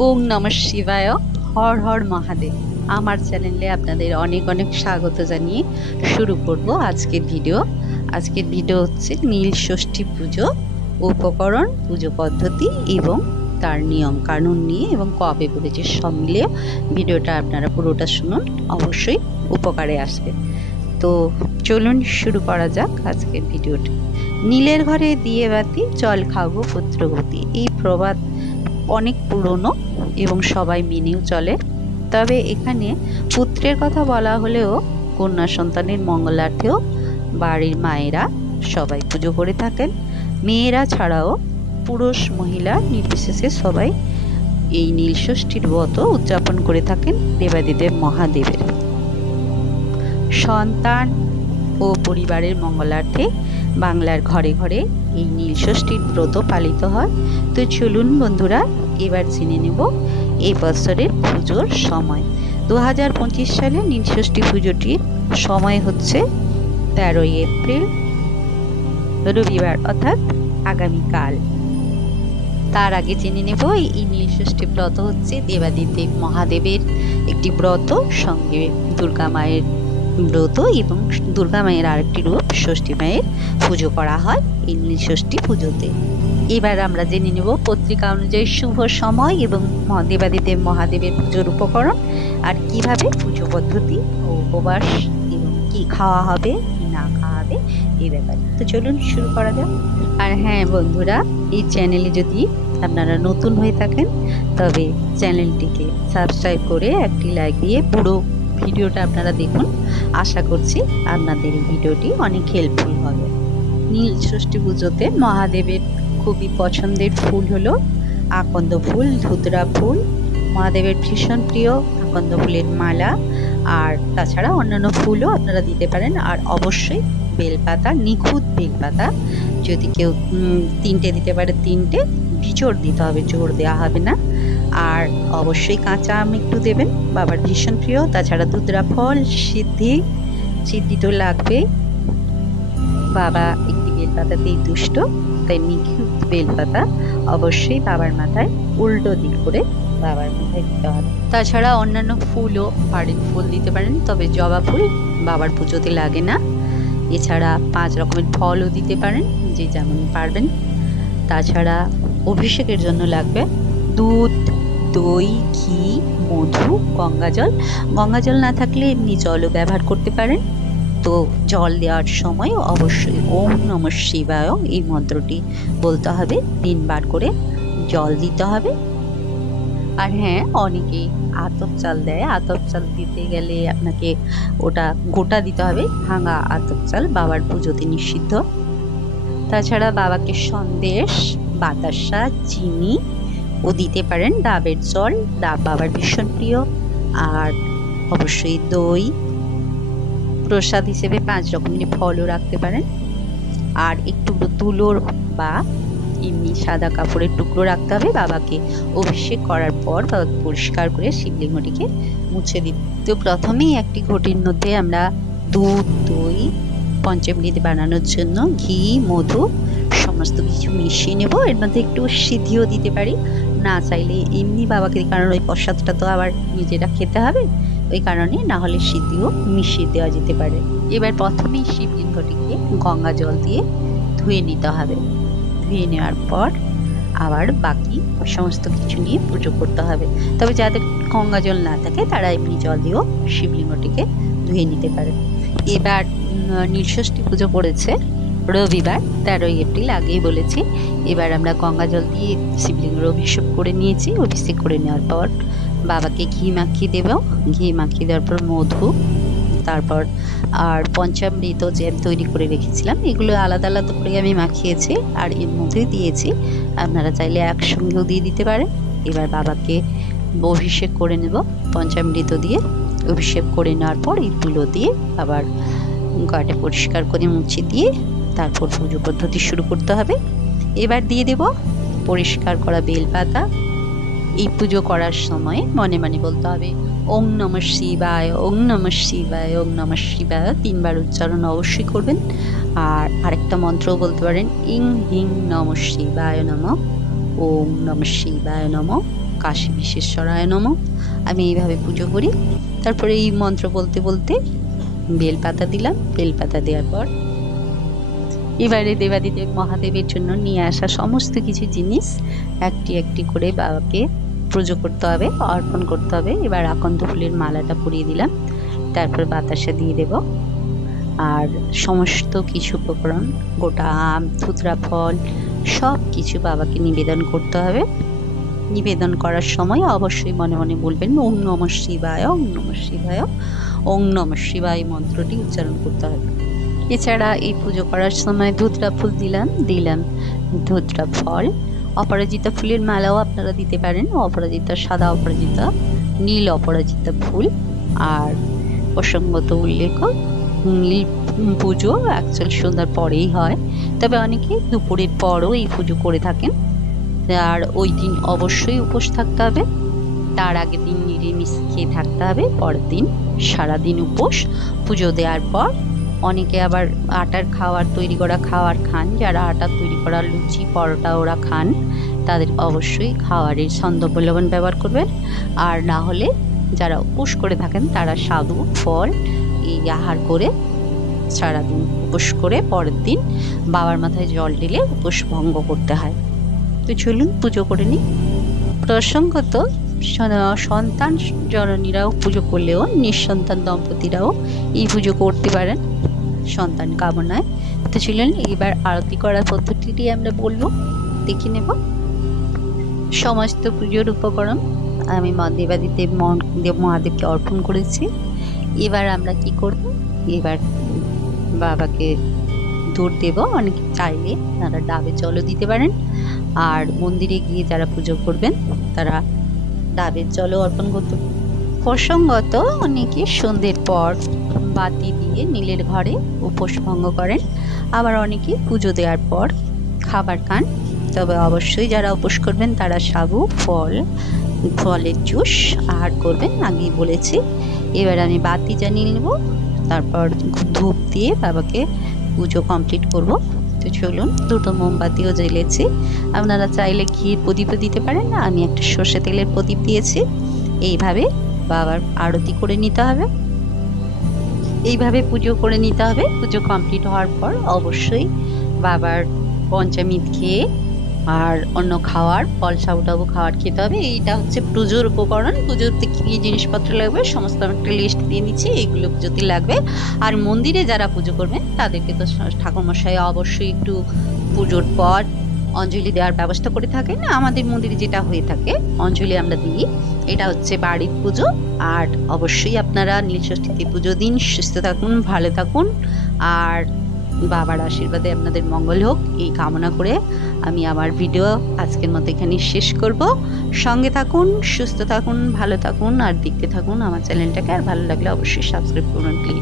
ওম নমঃ শিবায়। হর হর মহাদেব। আমার চ্যানেলে আপনাদের অনেক অনেক স্বাগত জানিয়ে শুরু করব আজকের ভিডিও। আজকের ভিডিও হচ্ছে নীল ষষ্ঠী পুজো, উপকরণ, পুজো পদ্ধতি এবং তার নিয়ম কানুন নিয়ে এবং কবে পড়েছে সব মিলিয়ে ভিডিওটা আপনারা পুরোটা শুনুন, অবশ্যই উপকারে আসবে। তো চলুন শুরু করা যাক আজকের ভিডিওটা। নীলের ঘরে দিয়ে বাতি জল খাবো পুত্রবতী, এই প্রবাদ অনেক পুরনো এবং সবাই মেনেও চলে। তবে এখানে পুত্রের কথা বলা হলেও কন্যা সন্তানের মঙ্গলার্থেও বাড়ির মায়েরা সবাই পুজো করে থাকেন। মেয়েরা ছাড়াও পুরুষ মহিলা নির্বিশেষে সবাই এই নীলষষ্ঠীর ব্রত উদযাপন করে থাকেন দেবাদিদেব মহাদেবের। সন্তান ও পরিবারের মঙ্গলার্থে বাংলার ঘরে ঘরে এই নীলষষ্ঠীর ব্রত পালিত হয়। তো চলুন বন্ধুরা, এবার জেনে নেব এই বছরের পুজোর সময়। 2025 সালে নীলষষ্ঠী পুজোটির সময় হচ্ছে 13ই এপ্রিল, রবিবার, অর্থাৎ আগামীকাল। তার আগে জেনে নেব এই নীলষষ্ঠী ব্রত হচ্ছে দেবাদিদেব মহাদেবের একটি ব্রত, সঙ্গে দুর্গা মায়ের ব্রত এবং দুর্গা মায়ের আরেকটি রূপ ষষ্ঠী মায়ের পুজো করা হয় এই নীলষষ্ঠী পুজোতে। এবার আমরা জেনে নেব পত্রিকা অনুযায়ী শুভ সময় এবং দেবাদিদেব মহাদেবের পুজোর উপকরণ আর কিভাবে পুজো পদ্ধতি ও উপবাস এবং কি খাওয়া হবে কি না খাওয়া হবে এই ব্যাপারে। তো চলুন শুরু করা যাক। আর হ্যাঁ বন্ধুরা, এই চ্যানেলে যদি আপনারা নতুন হয়ে থাকেন তবে চ্যানেলটিকে সাবস্ক্রাইব করে একটি লাইক দিয়ে পুরো ভিডিওটা আপনারা দেখুন। আশা করছি আপনাদের এই ভিডিওটি অনেক হেল্পফুল হবে। নীলষষ্ঠী পুজোতে মহাদেবের খুবই পছন্দের ফুল হলো আকন্দ ফুল, ধুতরা ফুল। মহাদেবের ভীষণ প্রিয় আকন্দ ফুলের মালা, আর তাছাড়া অন্যান্য ফুলও আপনারা দিতে পারেন। আর অবশ্যই বেলপাতা, নিখুঁত বেলপাতা, যদি কেউ 3টে দিতে পারে 3টে, বিজোড় দিতে হবে, জোর দেওয়া হবে না। আর অবশ্যই কাঁচা আম একটু দেবেন, বাবার ভীষণ প্রিয়। তাছাড়া ধুতরা ফল, সিদ্ধি তো লাগবে। বাবা একটি বেলপাতাতেই তুষ্ট, তাই নিখুঁত বেলপাতা অবশ্যই বাবার মাথায় উল্টো দিক করে বাবার মাথায় দিতে হবে। তাছাড়া অন্যান্য ফুলও বাড়ির ফুল দিতে পারেন, তবে জবা ফুল বাবার পুজোতে লাগে না। এছাড়া 5 রকমের ফলও দিতে পারেন, যে যেমন পারবেন। তাছাড়া অভিষেকের জন্য লাগবে দুধ, দই, ঘি, মধু, গঙ্গাজল। গঙ্গাজল না থাকলে এমনি জলও ব্যবহার করতে পারেন। তো জল দেওয়ার সময় অবশ্যই ওম নমঃ শিবায় এই মন্ত্রটি বলতে হবে, 3 বার করে জল দিতে হবে। আর হ্যাঁ, অনেকেই আতপ চাল দেয়, আতপ চাল দিতে গেলে আপনাকে ওটা গোটা দিতে হবে, ভাঙা আতপ চাল বাবার পুজোতে নিষিদ্ধ। তাছাড়া বাবাকে সন্দেশ, বাতাসা, চিনি ও দিতে পারেন, ডাবের জল, ডাব বাবার ভীষণ প্রিয়। আর অবশ্যই দই, প্রসাদ হিসেবে 5 রকমের ফলও রাখতে পারেন। আর একটু তুলোর বা এমনি সাদা কাপড়ের টুকরো রাখতে হবে। বাবাকে অভিষেক করার পর বাবাকে পরিষ্কার করে শিবলিঙ্গটিকে মুছে দিতে। তো প্রথমেই একটি ঘটির মধ্যে আমরা দুধ, দই, পঞ্চামৃত বানানোর জন্য ঘি, মধু সমস্ত কিছু মিশিয়ে নেব। এর মধ্যে একটু সিদ্ধিও দিতে পারি, না চাইলে এমনি বাবাকে, কারণ ওই প্রসাদটা তো আবার নিজেরা খেতে হবে, ওই কারণে না হলে সিদ্ধিও মিশিয়ে দেওয়া যেতে পারে। এবার প্রথমেই শিবলিঙ্গটিকে গঙ্গা জল দিয়ে ধুয়ে নিতে হবে। ধুয়ে নেওয়ার পর আবার বাকি সমস্ত কিছু নিয়ে পুজো করতে হবে। তবে যাদের গঙ্গা জল না থাকে তারা এমনি জল দিয়েও শিবলিঙ্গটিকে ধুয়ে নিতে পারে। এবার নীলষষ্ঠী পুজো পড়েছে রবিবার, 13ই এপ্রিল, আগেই বলেছি। এবার আমরা গঙ্গা জল দিয়ে শিবলিঙ্গের অভিষেক করে নিয়েছি। অভিষেক করে নেওয়ার পর বাবাকে ঘি মাখিয়ে দেব। ঘি মাখিয়ে দেওয়ার পর মধু, তারপর আর পঞ্চামৃত যে তৈরি করে রেখেছিলাম, এগুলো আলাদা আলাদা করে আমি মাখিয়েছি আর এর মধ্যে দিয়েছি। আপনারা চাইলে একসঙ্গেও দিয়ে দিতে পারেন। এবার বাবাকে অভিষেক করে নেব পঞ্চামৃত দিয়ে। অভিষেক করে নেওয়ার পর এই তুলো দিয়ে আবার গাটা পরিষ্কার করে মুছে দিয়ে তারপর পুজো পদ্ধতি শুরু করতে হবে। এবার দিয়ে দেব পরিষ্কার করা বেলপাতা। এই পুজো করার সময় মনে মনে বলতে হবে ওম নমঃ শিবায়, ওম নমঃ শিবায়, ওম নমঃ শিবায়, 3 বার উচ্চারণ অবশ্যই করবেন। আর আরেকটা মন্ত্রও বলতে পারেন, ইং হিং নমঃ শিবায় নমঃ, ওম নমঃ শিবায় নমঃ, কাশী বিশ্বেশ্বরায় নমঃ। আমি এইভাবে পুজো করি। তারপরে এই মন্ত্র বলতে বলতে বেলপাতা দিলাম। বেলপাতা দেওয়ার পর এবারে দেবাদিদেব মহাদেবের জন্য নিয়ে আসা সমস্ত কিছু জিনিস একটি একটি করে বাবাকে পুজো করতে হবে, অর্পণ করতে হবে। এবার আকন্দ ফুলের মালাটা পরিয়ে দিলাম, তারপর বাতাসা দিয়ে দেব। আর সমস্ত কিছু উপকরণ, গোটা আম, ধুতরা ফল, সব কিছু বাবাকে নিবেদন করতে হবে। নিবেদন করার সময় অবশ্যই মনে মনে বলবেন ওং নমঃ শিবায়, ওং নমঃ শিবায়, ওং নমঃ শিবায় মন্ত্রটি উচ্চারণ করতে হবে। এছাড়া এই পুজো করার সময় ধুতরা ফুল দিলাম ধুতরা ফল, অপরাজিতা ফুলের মালাও আপনারা দিতে পারেন। অপরাজিতা, সাদা অপরাজিতা, নীল অপরাজিতা ফুল। আর প্রসঙ্গত উল্লেখ, নীল পুজো অ্যাকচুয়াল সন্ধ্যার পরেই হয়, তবে অনেকে দুপুরের পরও এই পুজো করে থাকেন। আর ওই দিন অবশ্যই উপোস থাকতে হবে। তার আগের দিন নিরামিষ খেয়ে থাকতে হবে, পরের দিন সারাদিন উপোস। পুজো দেওয়ার পর অনেকে আবার আটার তৈরি করা খাবার খান। যারা আটার তৈরি করা লুচি, পরোটা ওরা খান, তাদের অবশ্যই খাবারের ছন্দব্য লবণ ব্যবহার করবেন। আর না হলে যারা উপোস করে থাকেন তারা সাধু ফল এই আহার করে সারাদিন উপোস করে পরের দিন বাবার মাথায় জল ঢেলে উপোস ভঙ্গ করতে হয়। তো চলুন পুজো করে নিই। প্রসঙ্গত সন্তান জননীরাও পুজো করলেও নিঃসন্তান দম্পতিরাও এই পুজো করতে পারেন সন্তান কামনায়। তো চলুন এবার আরতি করার পদ্ধতিটি আমরা বলবো, দেখে নেব। সমস্ত পুজোর উপকরণ আমি দেবাদিদেব মহাদেবকে অর্পণ করেছি। এবার আমরা কি করব, এবার বাবাকে দুধ দেব। অনেকে চাইলে তারা ডাবের জলও দিতে পারেন। আর মন্দিরে গিয়ে যারা পুজো করবেন তারা ডাবের জলও অর্পণ করতে। প্রসঙ্গত অনেকে সন্ধ্যের পর বাতি দিয়ে নীলের ঘরে উপোস ভঙ্গ করেন, আবার অনেকে পুজো দেওয়ার পর খাবার খান। তবে অবশ্যই যারা উপোস করবেন তারা সাবু ফলের জুস আহার করবেন, আগেই বলেছি। এবার আমি বাতি জ্বালিয়ে নেব, তারপর ধূপ দিয়ে বাবাকে পুজো কমপ্লিট করব। তো চলুন, দুটো মোমবাতিও জ্বেলেছি। আপনারা চাইলে ঘির প্রদীপও দিতে পারেন, আমি একটা সর্ষে তেলের প্রদীপ দিয়েছি। এইভাবে বাবার আরতি করে নিতে হবে, এইভাবে পুজো করে নিতে হবে। পুজো কমপ্লিট হওয়ার পর অবশ্যই বাবার পঞ্চামৃত খেয়ে আর অন্য খাওয়ার ফল সাবুটাবু খাওয়ার খেতে হবে। এইটা হচ্ছে পুজোর উপকরণ। পুজোতে কী জিনিসপত্র লাগবে সমস্ত আমি একটা লিস্ট দিয়ে নিচ্ছি, এইগুলো পুজোতে লাগবে। আর মন্দিরে যারা পুজো করবেন তাদেরকে তো ঠাকুরমশাই অবশ্যই একটু পুজোর পর অঞ্জলি দেওয়ার ব্যবস্থা করে থাকেন। আমাদের মন্দিরে যেটা হয়ে থাকে অঞ্জলি আমরা দিই। এটা হচ্ছে বাড়ির পুজো। আর অবশ্যই আপনারা নীলষষ্ঠীতে পুজো দিন, সুস্থ থাকুন, ভালো থাকুন, আর বাবার আশীর্বাদে আপনাদের মঙ্গল হোক এই কামনা করে আমি আমার ভিডিও আজকের মতো এখানে শেষ করব। সঙ্গে থাকুন, সুস্থ থাকুন, ভালো থাকুন, আর দেখতে থাকুন আমার চ্যানেলটাকে। আর ভালো লাগলে অবশ্যই সাবস্ক্রাইব করুন প্লিজ।